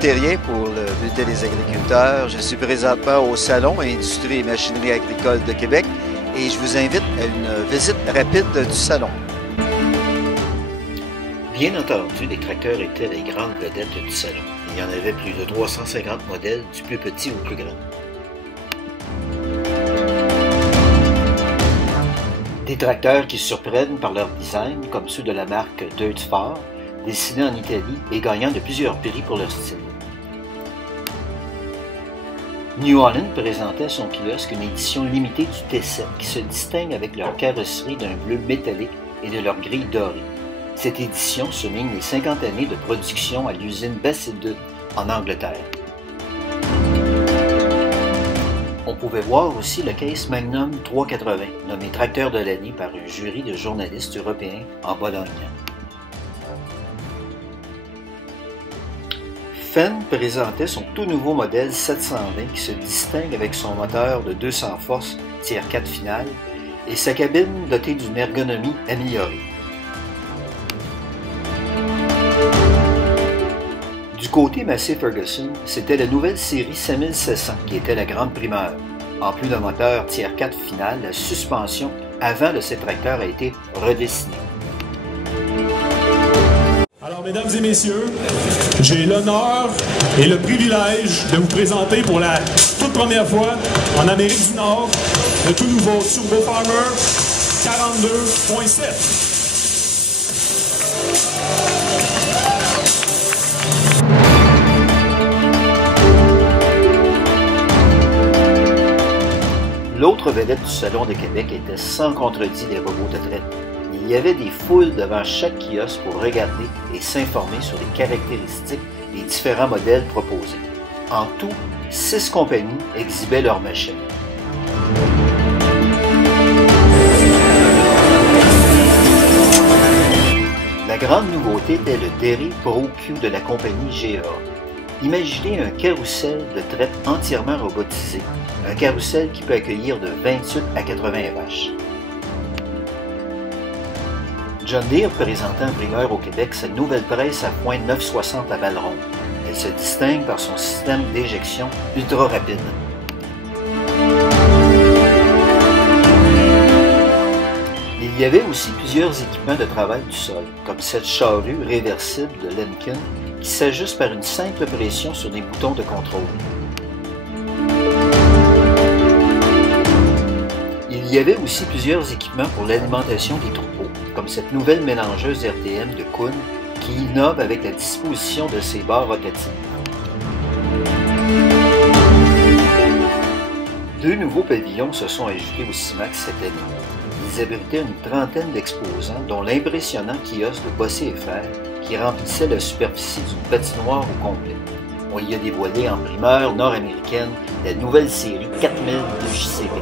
Terrien pour le Bulletin des agriculteurs. Je suis présentement au Salon Industrie et machinerie agricole de Québec et je vous invite à une visite rapide du salon. Bien entendu, les tracteurs étaient les grandes vedettes du salon. Il y en avait plus de 350 modèles, du plus petit au plus grand. Des tracteurs qui surprennent par leur design, comme ceux de la marque Deutz-Fahr, dessinés en Italie et gagnant de plusieurs prix pour leur style. New Holland présentait à son kiosque une édition limitée du T7 qui se distingue avec leur carrosserie d'un bleu métallique et de leur grille dorée. Cette édition souligne les 50 années de production à l'usine Basildon en Angleterre. On pouvait voir aussi le Case Magnum 380, nommé tracteur de l'année par un jury de journalistes européens en Bologne. Fenn présentait son tout nouveau modèle 720 qui se distingue avec son moteur de 200 forces Tier 4 final et sa cabine dotée d'une ergonomie améliorée. Du côté Massey Ferguson, c'était la nouvelle série 5700 qui était la grande primeur. En plus d'un moteur Tier 4 final, la suspension avant de ces tracteurs a été redessinée. Alors, mesdames et messieurs, j'ai l'honneur et le privilège de vous présenter pour la toute première fois en Amérique du Nord le tout nouveau Turbo Farmer 42.7. L'autre vedette du Salon de Québec était sans contredit les robots de traite. Il y avait des foules devant chaque kiosque pour regarder et s'informer sur les caractéristiques des différents modèles proposés. En tout, 6 compagnies exhibaient leurs machines. La grande nouveauté était le Derry Pro Q de la compagnie GA. Imaginez un carrousel de traite entièrement robotisé, un carrousel qui peut accueillir de 28 à 80 vaches. John Deere présentait en primeur au Québec sa nouvelle presse à pointe 960 à balle ronde. Elle se distingue par son système d'éjection ultra rapide. Il y avait aussi plusieurs équipements de travail du sol, comme cette charrue réversible de Lemken qui s'ajuste par une simple pression sur des boutons de contrôle. Il y avait aussi plusieurs équipements pour l'alimentation des troupeaux, comme cette nouvelle mélangeuse RTM de Kuhn qui innove avec la disposition de ses barres rotatives. Deux nouveaux pavillons se sont ajoutés au CIMAX cette année. Ils abritaient une trentaine d'exposants, dont l'impressionnant kiosque de Bossé et Fer qui remplissait la superficie d'une patinoire au complet. On y a dévoilé en primeur nord-américaine la nouvelle série 4000 de JCB.